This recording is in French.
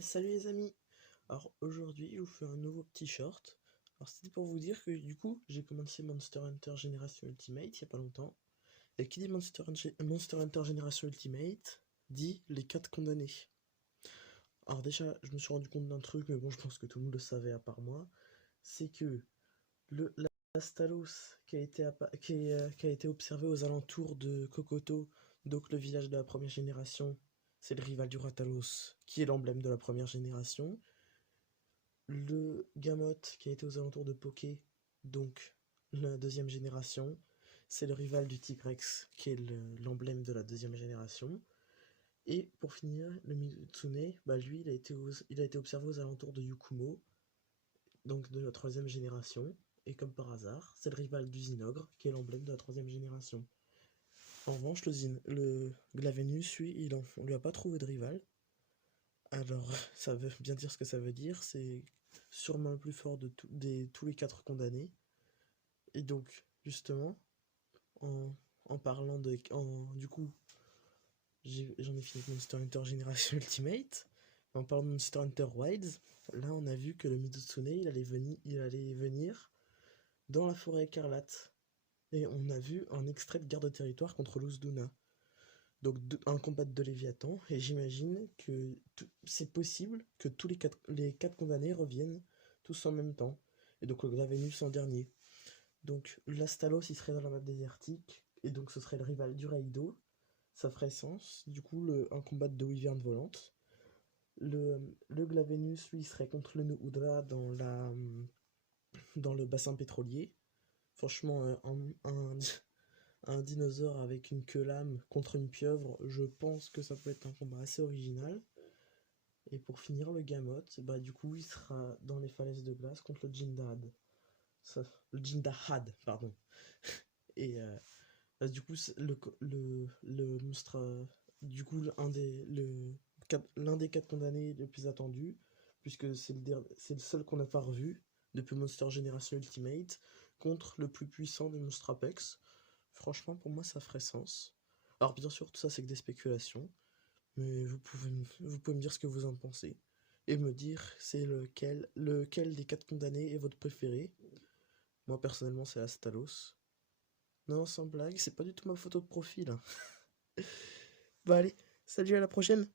Salut les amis. Alors aujourd'hui je vous fais un nouveau petit short. Alors c'était pour vous dire que du coup j'ai commencé Monster Hunter Génération Ultimate il y a pas longtemps. Et qui dit Monster Hunter Génération Ultimate dit les 4 condamnés. Alors déjà je me suis rendu compte d'un truc, mais bon, je pense que tout le monde le savait à part moi. C'est que la Stalos qui a été observé aux alentours de Kokoto, donc le village de la première génération, c'est le rival du Ratalos, qui est l'emblème de la première génération. Le Gamoth qui a été aux alentours de Poké, donc la deuxième génération, c'est le rival du Tigrex qui est l'emblème de la deuxième génération. Et pour finir, le Mizutsune, bah lui il a été observé aux alentours de Yukumo, donc de la troisième génération. Et comme par hasard, c'est le rival du Zinogre qui est l'emblème de la troisième génération. En revanche, le Glavenus, lui, on lui a pas trouvé de rival. Alors, ça veut bien dire ce que ça veut dire, c'est sûrement le plus fort de tous les 4 condamnés. Et donc, justement, en, en parlant de... du coup, j'en ai fini avec Monster Hunter Generation Ultimate. En parlant de Monster Hunter Wilds, là on a vu que le Mizutsune, il allait venir dans la forêt écarlate. Et on a vu un extrait de garde de territoire contre l'Ozduna. Donc un combat de Léviathan, et j'imagine que c'est possible que les quatre condamnés reviennent tous en même temps. Et donc le Gravenus en dernier. Donc l'Astalos il serait dans la map désertique, et donc ce serait le rival du Raido. Ça ferait sens. Du coup, un combat de deux wyvernes volantes. Le Glavenus, lui, serait contre le Noudra dans le bassin pétrolier. Franchement, un dinosaure avec une queue lame contre une pieuvre, je pense que ça peut être un combat assez original. Et pour finir, le Gamoth, bah du coup, il sera dans les falaises de glace contre le Jindad. Le Jindahad, pardon. Et bah, du coup, le monstre, du coup, l'un des 4 condamnés les plus attendus, puisque c'est le seul qu'on n'a pas revu depuis Monster Generation Ultimate, contre le plus puissant des monstres Apex. Franchement, pour moi, ça ferait sens. Alors, bien sûr, tout ça, c'est que des spéculations, mais vous pouvez me dire ce que vous en pensez. Et me dire c'est lequel des 4 condamnés est votre préféré. Moi, personnellement, c'est Astalos. Non, sans blague, c'est pas du tout ma photo de profil, hein. Bah allez, salut, à la prochaine!